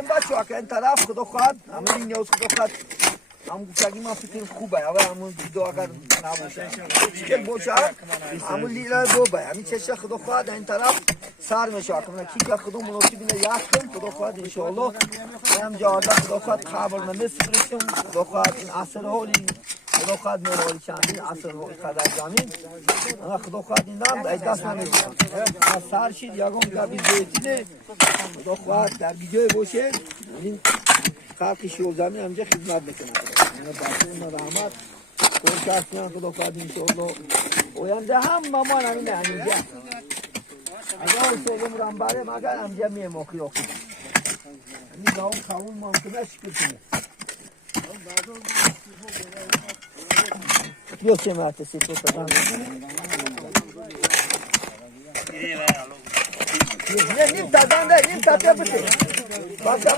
بریم بچه‌ها که این طرف خدا خواهد همین نیاز خدا خواهد هم گفتگی من فکر خوبه اول همون ویدیو اگر نباشه چیکل باشه همون لیلا دوبه همین چشه خدا خواهد این طرف سر میشه کنه کی که خدا مناسب اینه یک کن خدا خواهد ان شاء الله هم جاده خدا خواهد خبر نمیسپریم خدا خواهد این اثر حالی خدا خواهد میرالی چندین اثر حالی قدر زمین انا خدا خواهد این نام دست نمیگیرم از سر شید یکم گبی زیتینه خدا خواهد در ویدیو باشه این خلق شیوع زمین همجا خدمت میکنه انا رحمت کن کسیان خدا خواهد ان شاء الله اوینده هم مامان همینه همینجا اگر سوگم رنباره مگر همجا میموکی آخی این داون خواهون ممکنه شکر کنه بیا چه مرتسی تو سدن نیم دادن ده نیم تطیه بسه باشم